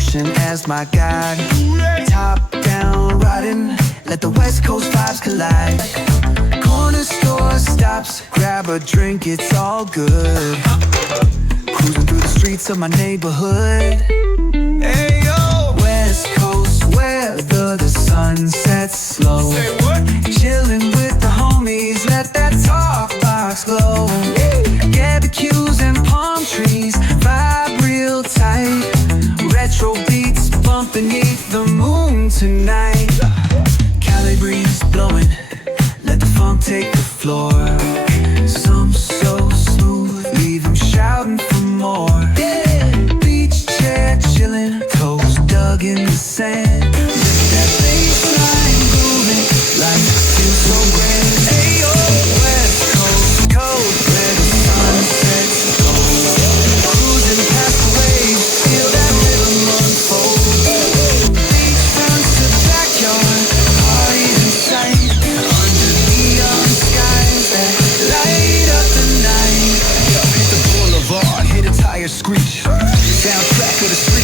ocean as my guide. Top down riding, let the West Coast vibes collide. Corner store stops, grab a drink, it's all good. Cruising through the streets of my neighborhood. Hey yo, West Coast weather, the sun sets slow. Say what? Chilling with the homies, let that talk box glow. Barbecues and palm trees, vibe real tight. Retro beats bump beneath the moon tonight. Cali breeze blowing, let the funk take the floor. Some so smooth, leave them shouting for more. Beach chair chilling, toes dug in the sand. Let that bass line grooving, life feels so grand. Ayo, West Coast, coast, where the sun sets gold. Cruising past the waves, feel that rhythm unfold. Beachfronts to the backyard, parties in sight. Under neon skies that light up the night. Yo, hit the boulevard, hit a tire screech. Soundtrack of the street.